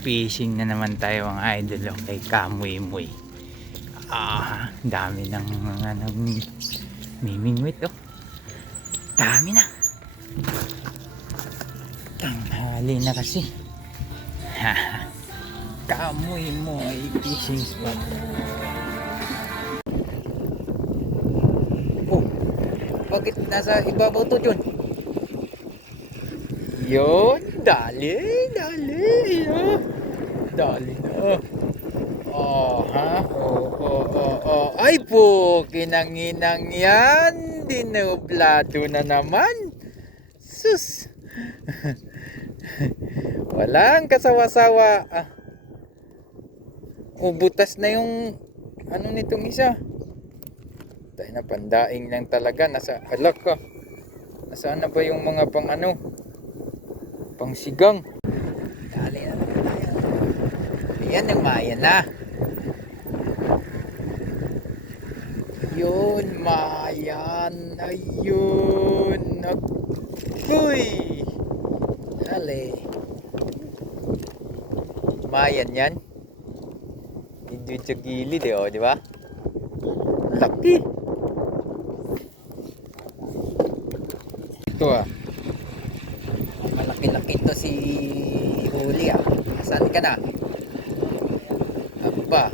Fishing na naman tayo mga idol kay Kamuymoy. Dami ng mga mimingwit Dami na. Tanghali na kasi. Kamuymoy fishing spot. Bakit nasa ibabaw to dyan? Yun, dali na. Ay po, kinanginang yan. Dinublado na naman. Sus. Walang kasawa-sawa. Butas na yung ano nitong isa. Tayo na, pandaing lang talaga. Nasa alak ka. Nasaan na ba yung mga pang sigang? Dali na tayo. Ayan yung mayan na. Yun, mayan. Ayun. Uy. Dali. Mayan yan. Hindi sa gilid di ba? Laki. Ito malaki-laki to si huli Saan ka na? Aba,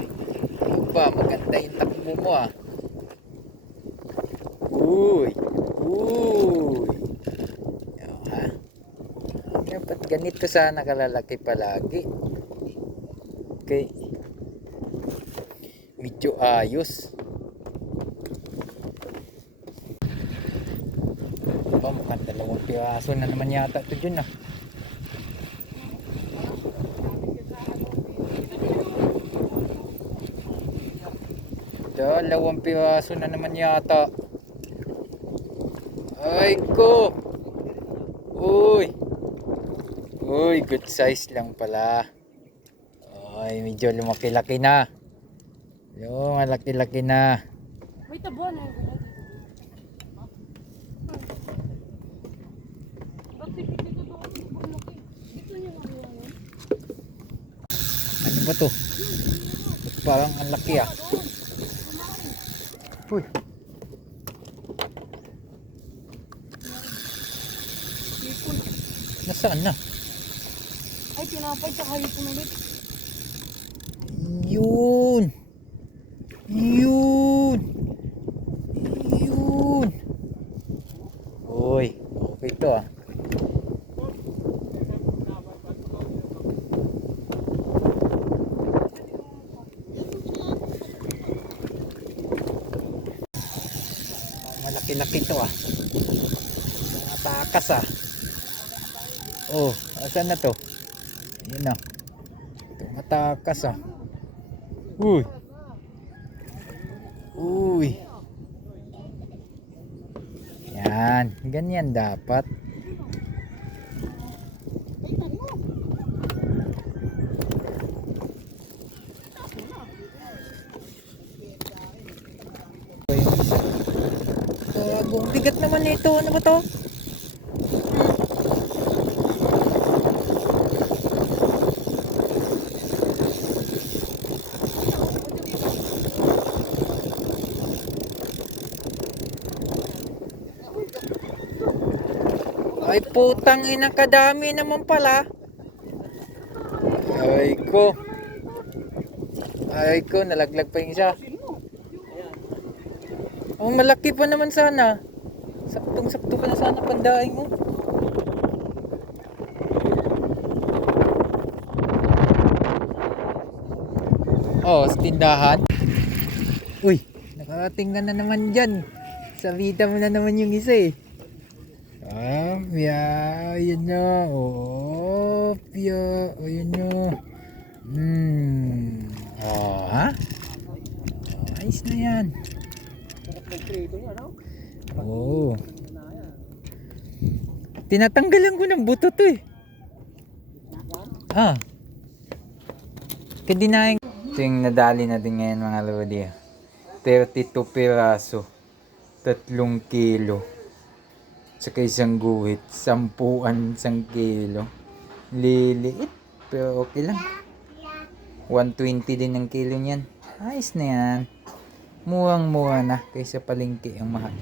maganda yung takbo mo Uy. Dapat ganito sana kalalaki palagi. Okay. Medyo ayos. Mukhang 2 piraso na naman yata ito dyan Dalawang piraso na naman yata. Ay ko. Uy, good size lang pala. Ay, medyo lumaki-laki na. Malaki-laki na. May tabo na. Ano ba to? Parang ang laki Uy. Nasaan na? Ay, tinapay sa hipon ulit. Yun. Uy, okay to Malaki-laki to Mga takas asan na to? Yun na. Ito matakas Uy. Yan, ganyan dapat. Bigat naman nito. Ano ba to? Ay putang ina, kadami naman pala. Ay ko, nalaglag pa yung isa. Malaki pa naman sana. Saktong-sakto pa na sana pandaing mo. Sa tindahan. Uy, nakarating ka na naman dyan. Sabita mo na naman yung isa Ayan na. Ayan na. Ayos na yan. Tinatanggalan ko ng buto to Kadinahin. Ito yung nadali natin ngayon mga lodi 32 piraso. 3 kilo. Tsaka isang guhit. 10 kilo. Liliit. Pero okay lang. 120 din ang kilo niyan. Ayos na yan. Muwang-muwa na kaysa palengke ang mahal.